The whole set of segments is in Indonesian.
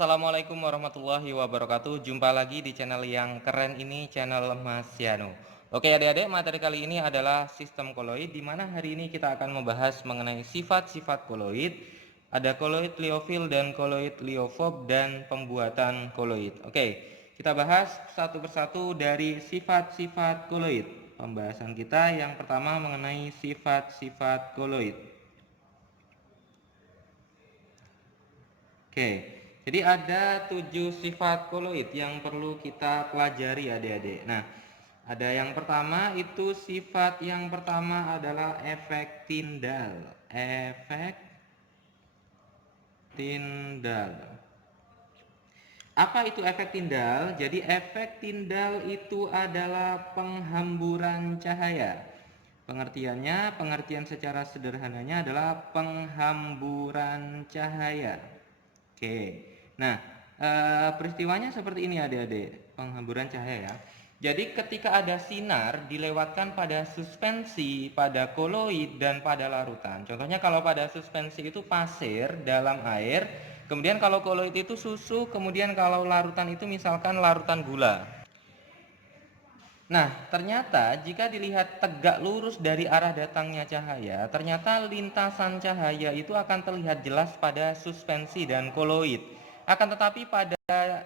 Assalamualaikum warahmatullahi wabarakatuh. Jumpa lagi di channel yang keren ini, channel Mas Yano. Oke adik-adik, materi kali ini adalah sistem koloid, di mana hari ini kita akan membahas mengenai sifat-sifat koloid. Ada koloid liofil dan koloid liofob dan pembuatan koloid. Oke, kita bahas satu persatu dari sifat-sifat koloid. Pembahasan kita yang pertama mengenai sifat-sifat koloid. Oke, jadi ada 7 sifat koloid yang perlu kita pelajari adik-adik. Nah, ada yang pertama itu sifat yang pertama adalah efek Tyndall. Efek Tyndall. Apa itu efek Tyndall? Jadi efek Tyndall itu adalah penghamburan cahaya. Pengertian secara sederhananya adalah penghamburan cahaya. Oke, nah peristiwanya seperti ini adik-adik, penghamburan cahaya ya. Jadi ketika ada sinar dilewatkan pada suspensi, pada koloid, dan pada larutan. Contohnya kalau pada suspensi itu pasir dalam air, kemudian kalau koloid itu susu, kemudian kalau larutan itu misalkan larutan gula. Nah, ternyata jika dilihat tegak lurus dari arah datangnya cahaya, ternyata lintasan cahaya itu akan terlihat jelas pada suspensi dan koloid. Akan tetapi pada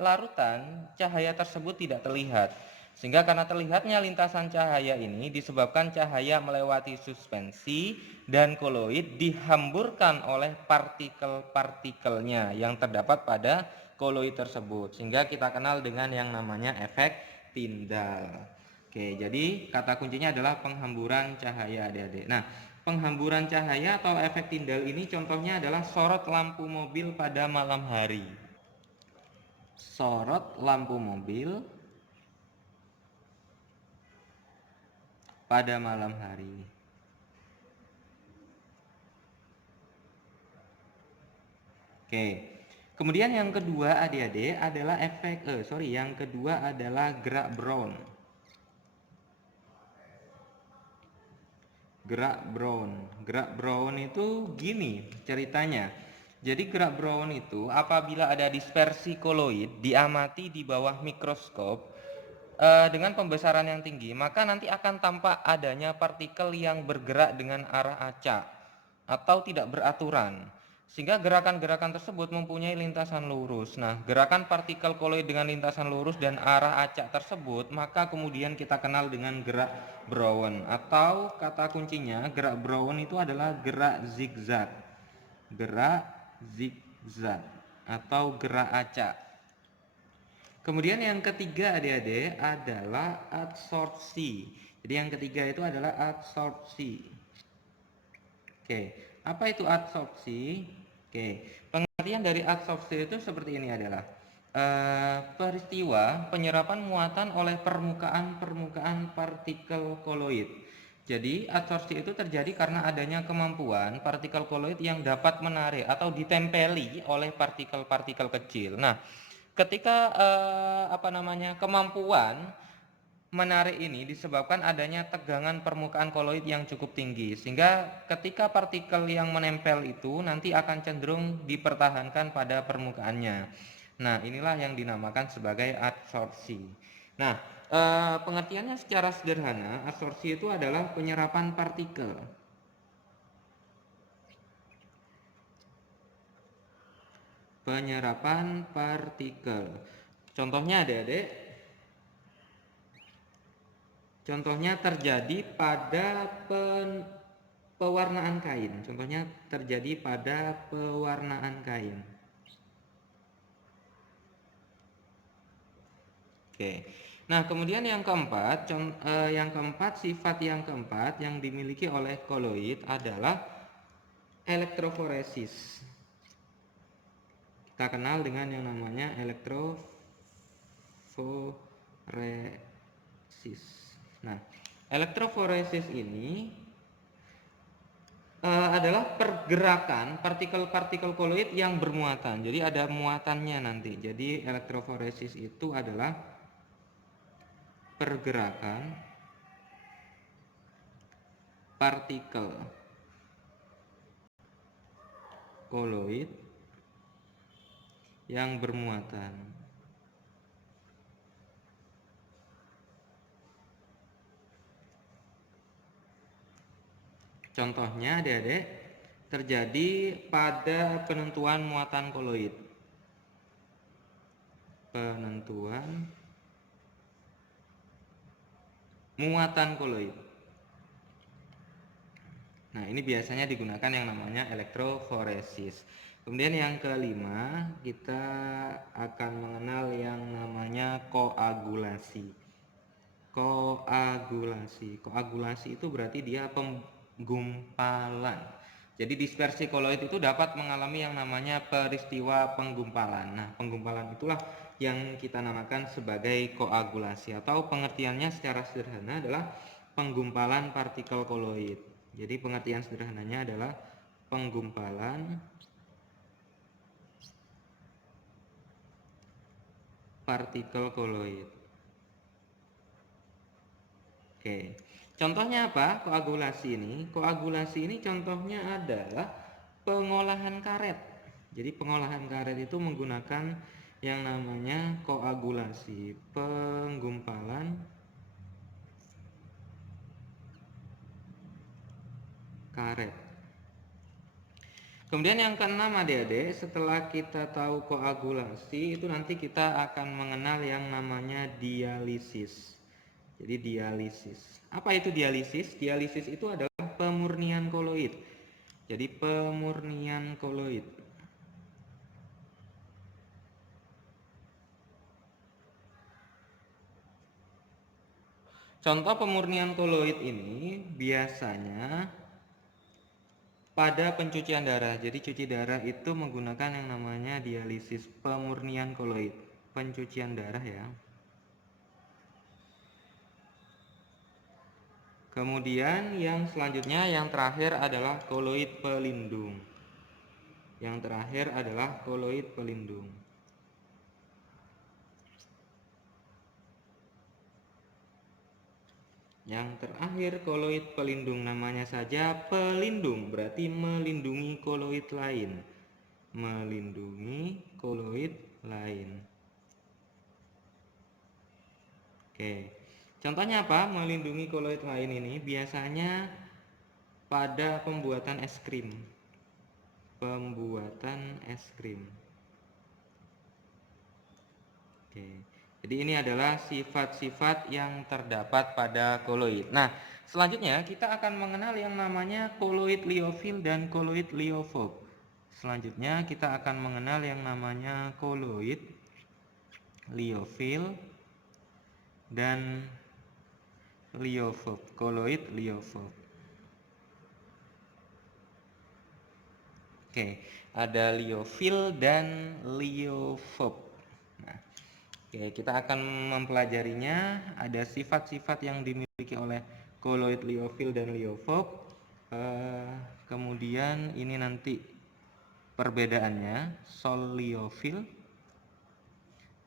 larutan, cahaya tersebut tidak terlihat. Sehingga karena terlihatnya lintasan cahaya ini disebabkan cahaya melewati suspensi dan koloid dihamburkan oleh partikel-partikelnya yang terdapat pada koloid tersebut. Sehingga kita kenal dengan yang namanya efek Tyndall. Oke, jadi kata kuncinya adalah penghamburan cahaya adik-adik. Nah, penghamburan cahaya atau efek Tyndall ini contohnya adalah sorot lampu mobil pada malam hari. Sorot lampu mobil pada malam hari. Oke. Kemudian yang kedua adik-adik adalah yang kedua adalah gerak Brown. Gerak Brown itu gini ceritanya. Jadi gerak Brown itu apabila ada dispersi koloid diamati di bawah mikroskop dengan pembesaran yang tinggi, maka nanti akan tampak adanya partikel yang bergerak dengan arah acak atau tidak beraturan. Sehingga gerakan-gerakan tersebut mempunyai lintasan lurus. Nah, gerakan partikel koloid dengan lintasan lurus dan arah acak tersebut, maka kemudian kita kenal dengan gerak Brown. Atau kata kuncinya, gerak Brown itu adalah gerak zigzag. Gerak zigzag atau gerak acak. Kemudian yang ketiga adik-adik adalah adsorpsi. Jadi yang ketiga itu adalah adsorpsi. Oke, apa itu adsorpsi? Oke, pengertian dari adsorpsi itu seperti ini adalah peristiwa penyerapan muatan oleh permukaan partikel koloid. Jadi adsorpsi itu terjadi karena adanya kemampuan partikel koloid yang dapat menarik atau ditempeli oleh partikel-partikel kecil. Nah, ketika kemampuan menarik ini disebabkan adanya tegangan permukaan koloid yang cukup tinggi, sehingga ketika partikel yang menempel itu nanti akan cenderung dipertahankan pada permukaannya. Nah, inilah yang dinamakan sebagai adsorpsi. Nah, pengertiannya secara sederhana, adsorpsi itu adalah penyerapan partikel. Penyerapan partikel. Contohnya adik-adik, contohnya terjadi pada pewarnaan kain. Contohnya terjadi pada pewarnaan kain. Oke. Nah, kemudian yang keempat, sifat yang keempat yang dimiliki oleh koloid adalah elektroforesis. Kita kenal dengan yang namanya elektroforesis. Nah, elektroforesis ini adalah pergerakan partikel-partikel koloid yang bermuatan. Jadi ada muatannya nanti. Jadi elektroforesis itu adalah pergerakan partikel koloid yang bermuatan. Contohnya adik-adik terjadi pada penentuan muatan koloid. Penentuan muatan koloid. Nah, ini biasanya digunakan yang namanya elektroforesis. Kemudian yang kelima, kita akan mengenal yang namanya koagulasi. Koagulasi itu berarti dia penggumpalan. Jadi dispersi koloid itu dapat mengalami yang namanya peristiwa penggumpalan. Nah, penggumpalan itulah yang kita namakan sebagai koagulasi, atau pengertiannya secara sederhana adalah penggumpalan partikel koloid. Jadi pengertian sederhananya adalah penggumpalan partikel koloid. Oke. Contohnya apa? Koagulasi ini contohnya adalah pengolahan karet. Jadi pengolahan karet itu menggunakan yang namanya koagulasi, penggumpalan karet. Kemudian yang keenam adik-adik, setelah kita tahu koagulasi, itu nanti kita akan mengenal yang namanya dialisis. Jadi dialisis. Apa itu dialisis? Dialisis itu adalah pemurnian koloid. Jadi pemurnian koloid. Contoh pemurnian koloid ini biasanya pada pencucian darah. Jadi cuci darah itu menggunakan yang namanya dialisis, pemurnian koloid, pencucian darah ya. Kemudian yang selanjutnya, yang terakhir adalah koloid pelindung. Yang terakhir adalah koloid pelindung. Yang terakhir koloid pelindung, namanya saja pelindung, berarti melindungi koloid lain. Melindungi koloid lain. Oke. Contohnya apa? Melindungi koloid lain ini biasanya pada pembuatan es krim. Pembuatan es krim. Oke. Jadi ini adalah sifat-sifat yang terdapat pada koloid. Nah, selanjutnya kita akan mengenal yang namanya koloid liofil dan koloid liofob. Selanjutnya kita akan mengenal yang namanya koloid liofil dan liofob. Koloid liofob. Oke, ada liofil dan liofob. Oke, kita akan mempelajarinya. Ada sifat-sifat yang dimiliki oleh koloid liofil dan liofob. Kemudian ini nanti perbedaannya, sol liofil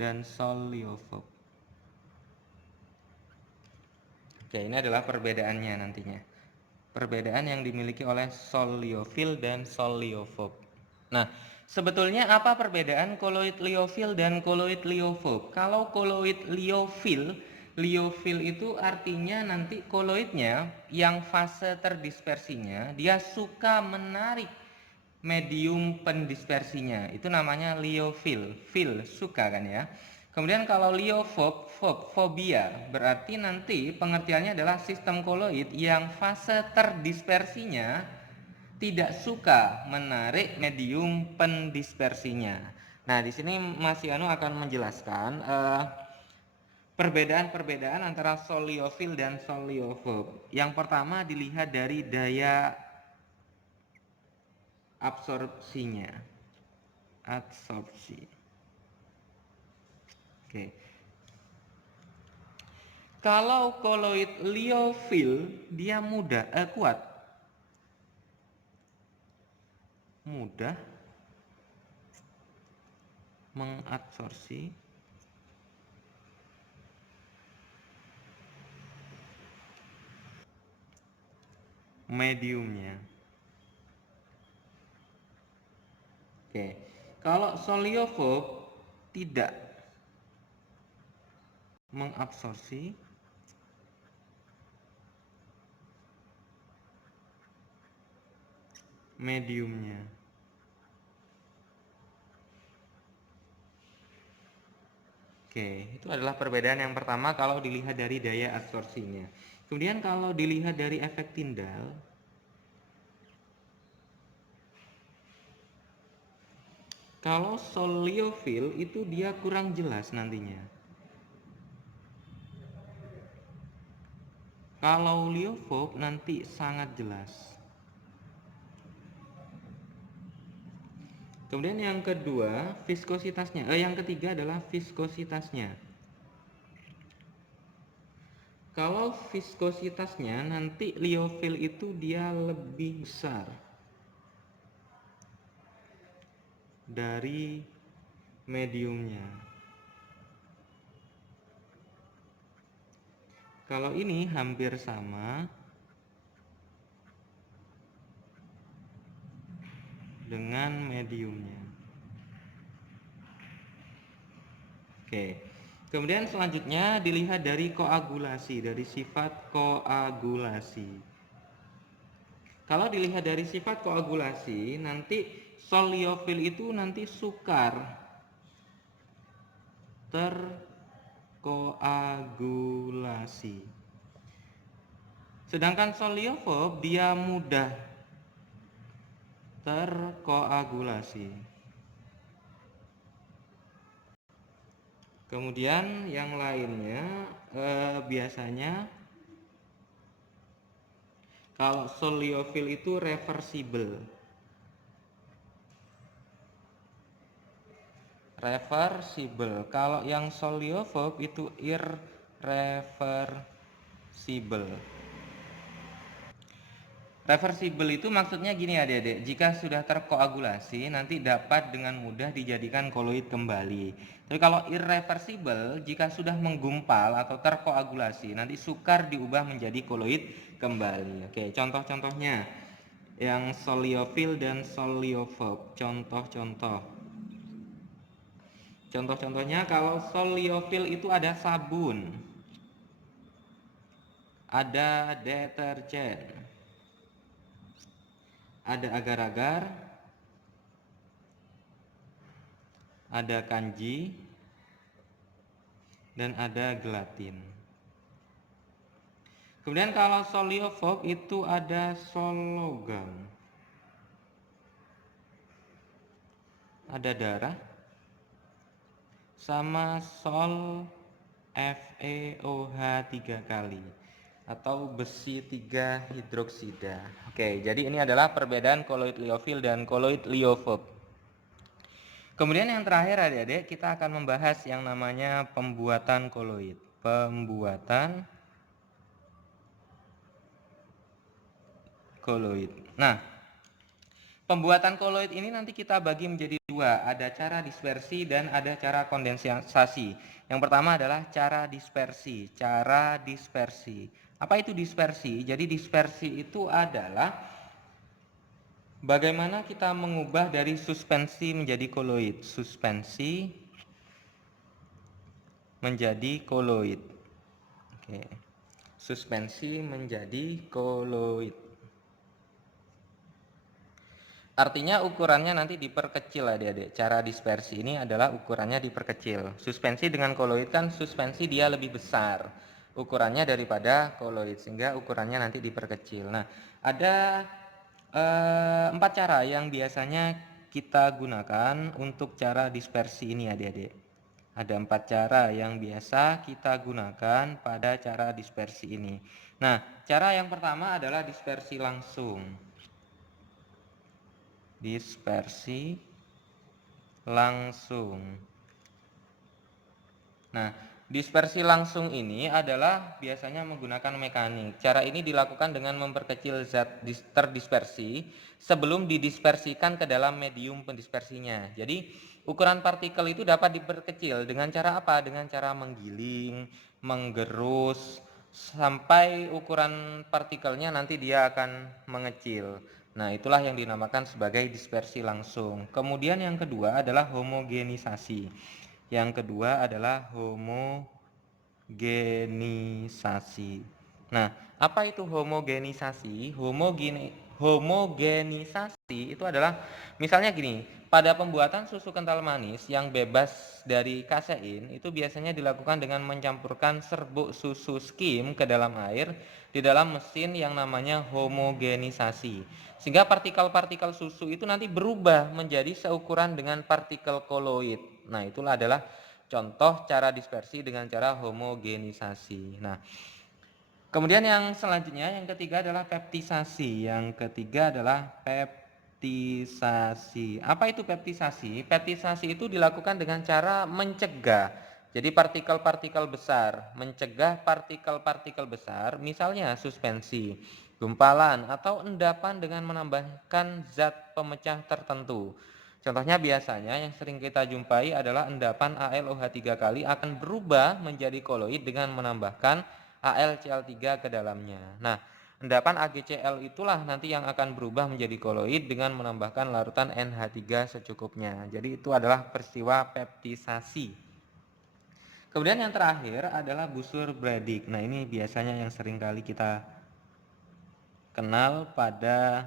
dan sol liofob. Oke, ini adalah perbedaannya nantinya. Perbedaan yang dimiliki oleh sol liofil dan sol liofob. Nah, sebetulnya apa perbedaan koloid liofil dan koloid liofob? Kalau koloid liofil, liofil itu artinya nanti koloidnya yang fase terdispersinya dia suka menarik medium pendispersinya. Itu namanya liofil. Fil suka kan ya. Kemudian kalau liofob, fobia, berarti nanti pengertiannya adalah sistem koloid yang fase terdispersinya tidak suka menarik medium pendispersinya. Nah, di sini Mas Yano akan menjelaskan perbedaan-perbedaan antara sol liofil dan sol liofob. Yang pertama dilihat dari daya absorpsinya. Absorpsi. Oke. Kalau koloid liofil dia mudah mengabsorpsi mediumnya. Oke. Kalau soliofob tidak mengabsorpsi mediumnya. Oke, itu adalah perbedaan yang pertama kalau dilihat dari daya absorpsinya. Kemudian kalau dilihat dari efek Tyndall, kalau soliofil itu dia kurang jelas nantinya. Kalau liofob nanti sangat jelas. Kemudian yang kedua, viskositasnya. Yang ketiga adalah viskositasnya. Kalau viskositasnya nanti liofil itu dia lebih besar dari mediumnya. Kalau ini hampir sama dengan mediumnya. Oke. Kemudian selanjutnya dilihat dari koagulasi, dari sifat koagulasi. Kalau dilihat dari sifat koagulasi, nanti soliofil itu nanti sukar terkoagulasi. Sedangkan soliofob dia mudah terkoagulasi. Kemudian yang lainnya biasanya kalau soliofil itu reversible. Reversible. Kalau yang soliofob itu irreversible. Reversible itu maksudnya gini adik-adik, jika sudah terkoagulasi nanti dapat dengan mudah dijadikan koloid kembali. Tapi kalau irreversible, jika sudah menggumpal atau terkoagulasi nanti sukar diubah menjadi koloid kembali. Oke, contoh-contohnya yang soliofil dan soliofob. Contoh-contohnya kalau soliofil itu ada sabun, ada deterjen, ada agar-agar, ada kanji, dan ada gelatin. Kemudian kalau soliofob itu ada sol-logam, ada darah, sama sol FeOH 3 kali atau besi 3 hidroksida. Oke, jadi ini adalah perbedaan koloid liofil dan koloid liofob. Kemudian yang terakhir adik-adik, kita akan membahas yang namanya pembuatan koloid. Pembuatan koloid. Nah, pembuatan koloid ini nanti kita bagi menjadi dua, ada cara dispersi dan ada cara kondensasi. Yang pertama adalah cara dispersi. Cara dispersi. Apa itu dispersi? Jadi dispersi itu adalah bagaimana kita mengubah dari suspensi menjadi koloid. Suspensi menjadi koloid. Oke. Suspensi menjadi koloid. Artinya ukurannya nanti diperkecil adik-adik. Cara dispersi ini adalah ukurannya diperkecil. Suspensi dengan koloid kan suspensi dia lebih besar ukurannya daripada koloid, sehingga ukurannya nanti diperkecil. Nah, ada 4 cara yang biasanya kita gunakan untuk cara dispersi ini adik-adik. Ada 4 cara yang biasa kita gunakan pada cara dispersi ini. Nah, cara yang pertama adalah dispersi langsung. Dispersi langsung. Nah, dispersi langsung ini adalah biasanya menggunakan mekanik. Cara ini dilakukan dengan memperkecil zat terdispersi sebelum didispersikan ke dalam medium pendispersinya. Jadi, ukuran partikel itu dapat diperkecil dengan cara apa? Dengan cara menggiling, menggerus, sampai ukuran partikelnya nanti dia akan mengecil. Nah, itulah yang dinamakan sebagai dispersi langsung. Kemudian yang kedua adalah homogenisasi. Yang kedua adalah homogenisasi. Nah, apa itu homogenisasi? Homogenisasi itu adalah misalnya gini, pada pembuatan susu kental manis yang bebas dari kasein itu biasanya dilakukan dengan mencampurkan serbuk susu skim ke dalam air di dalam mesin yang namanya homogenisasi. Sehingga partikel-partikel susu itu nanti berubah menjadi seukuran dengan partikel koloid. Nah, itulah adalah contoh cara dispersi dengan cara homogenisasi. Nah, kemudian yang selanjutnya, yang ketiga adalah peptisasi. Yang ketiga adalah peptisasi. Apa itu peptisasi? Peptisasi itu dilakukan dengan cara mencegah. Jadi partikel-partikel besar, mencegah partikel-partikel besar, misalnya suspensi, gumpalan, atau endapan dengan menambahkan zat pemecah tertentu. Contohnya biasanya yang sering kita jumpai adalah endapan AlOH3 kali akan berubah menjadi koloid dengan menambahkan AlCl3 ke dalamnya. Nah, endapan AgCl itulah nanti yang akan berubah menjadi koloid dengan menambahkan larutan NH3 secukupnya. Jadi itu adalah peristiwa peptisasi. Kemudian yang terakhir adalah busur Brady. Nah, ini biasanya yang sering kali kita kenal pada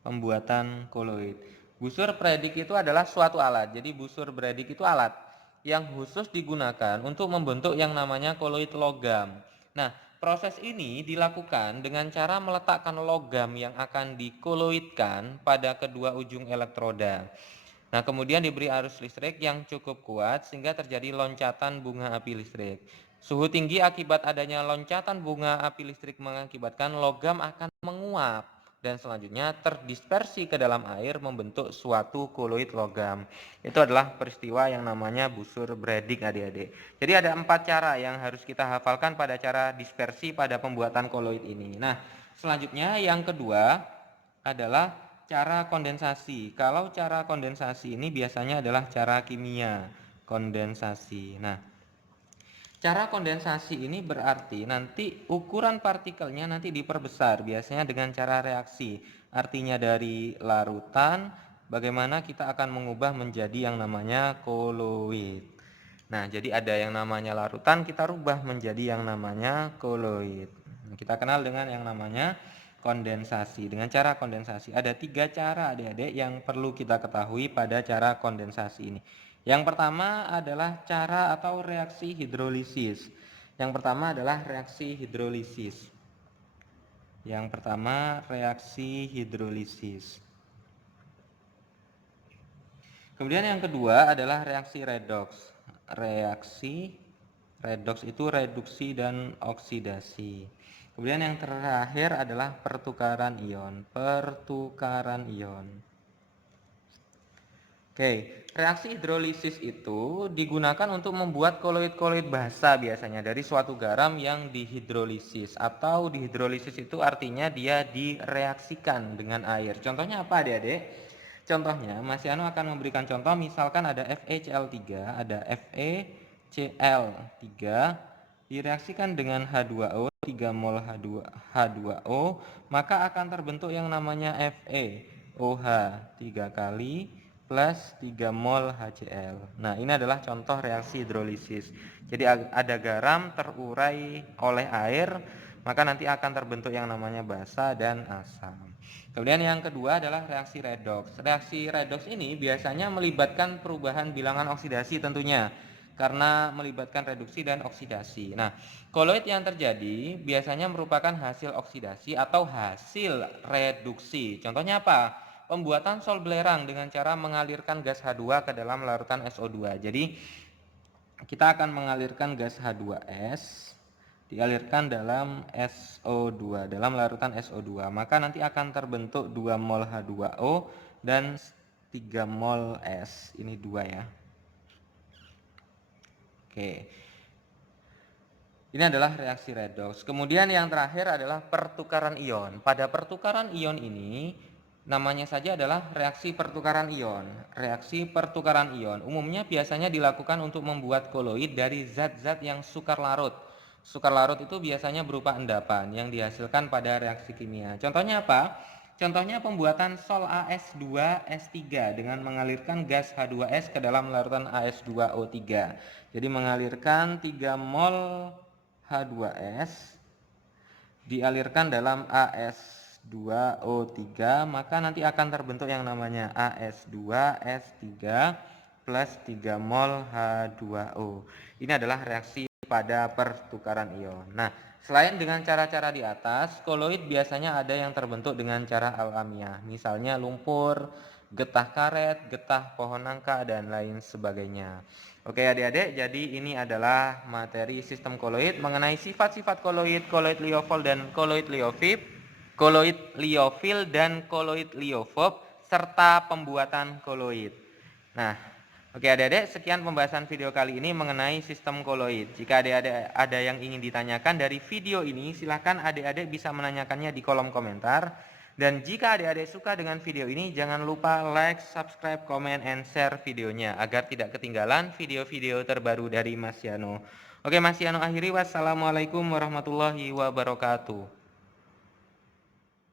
pembuatan koloid. Busur Brady itu adalah suatu alat. Jadi busur Brady itu alat yang khusus digunakan untuk membentuk yang namanya koloid logam. Nah, proses ini dilakukan dengan cara meletakkan logam yang akan dikoloidkan pada kedua ujung elektroda. Nah, kemudian diberi arus listrik yang cukup kuat sehingga terjadi loncatan bunga api listrik. Suhu tinggi akibat adanya loncatan bunga api listrik mengakibatkan logam akan menguap dan selanjutnya terdispersi ke dalam air membentuk suatu koloid logam. Itu adalah peristiwa yang namanya busur Brady, adik-adik. Jadi ada 4 cara yang harus kita hafalkan pada cara dispersi pada pembuatan koloid ini. Nah, selanjutnya yang kedua adalah cara kondensasi. Kalau cara kondensasi ini biasanya adalah cara kimia kondensasi. Nah, cara kondensasi ini berarti nanti ukuran partikelnya nanti diperbesar, biasanya dengan cara reaksi. Artinya dari larutan, bagaimana kita akan mengubah menjadi yang namanya koloid. Nah, jadi ada yang namanya larutan, kita rubah menjadi yang namanya koloid. Kita kenal dengan yang namanya kondensasi. Dengan cara kondensasi, ada 3 cara adik-adik yang perlu kita ketahui pada cara kondensasi ini. Yang pertama adalah cara atau reaksi hidrolisis. Yang pertama adalah reaksi hidrolisis. Yang pertama reaksi hidrolisis. Kemudian yang kedua adalah reaksi redoks. Reaksi redoks itu reduksi dan oksidasi. Kemudian yang terakhir adalah pertukaran ion. Pertukaran ion. Oke, reaksi hidrolisis itu digunakan untuk membuat koloid-koloid basa biasanya dari suatu garam yang dihidrolisis. Atau dihidrolisis itu artinya dia direaksikan dengan air. Contohnya apa adik-adik? Contohnya, Mas Yano akan memberikan contoh, misalkan ada FeCl3, ada FeCl3 direaksikan dengan H2O, 3 mol H2O, maka akan terbentuk yang namanya FeOH 3 kali plus 3 mol HCl. Nah, ini adalah contoh reaksi hidrolisis. Jadi ada garam terurai oleh air, maka nanti akan terbentuk yang namanya basa dan asam. Kemudian yang kedua adalah reaksi redoks. Reaksi redoks ini biasanya melibatkan perubahan bilangan oksidasi tentunya, karena melibatkan reduksi dan oksidasi. Nah, koloid yang terjadi biasanya merupakan hasil oksidasi atau hasil reduksi. Contohnya apa? Pembuatan sol belerang dengan cara mengalirkan gas H2 ke dalam larutan SO2. Jadi kita akan mengalirkan gas H2S dialirkan dalam SO2, dalam larutan SO2. Maka nanti akan terbentuk 2 mol H2O dan 3 mol S. Ini 2 ya. Oke. Ini adalah reaksi redoks. Kemudian yang terakhir adalah pertukaran ion. Pada pertukaran ion ini namanya saja adalah reaksi pertukaran ion. Reaksi pertukaran ion umumnya biasanya dilakukan untuk membuat koloid dari zat-zat yang sukar larut. Sukar larut itu biasanya berupa endapan yang dihasilkan pada reaksi kimia. Contohnya apa? Contohnya pembuatan Sol AS2S3 dengan mengalirkan gas H2S ke dalam larutan AS2O3. Jadi mengalirkan 3 mol H2S dialirkan dalam AS2O3, maka nanti akan terbentuk yang namanya AS2S3 plus 3 mol H2O. Ini adalah reaksi pada pertukaran ion. Nah, selain dengan cara-cara di atas, koloid biasanya ada yang terbentuk dengan cara alamiah. Misalnya lumpur, getah karet, getah pohon nangka, dan lain sebagainya. Oke adik-adik, jadi ini adalah materi sistem koloid mengenai sifat-sifat koloid, koloid liofil dan koloid liofil dan koloid liofob, serta pembuatan koloid. Nah, oke adik-adik, sekian pembahasan video kali ini mengenai sistem koloid. Jika adik-adik ada yang ingin ditanyakan dari video ini, silahkan adik-adik bisa menanyakannya di kolom komentar. Dan jika adik-adik suka dengan video ini, jangan lupa like, subscribe, comment, and share videonya agar tidak ketinggalan video-video terbaru dari Mas Yano. Oke Mas Yano akhiri, wassalamualaikum warahmatullahi wabarakatuh.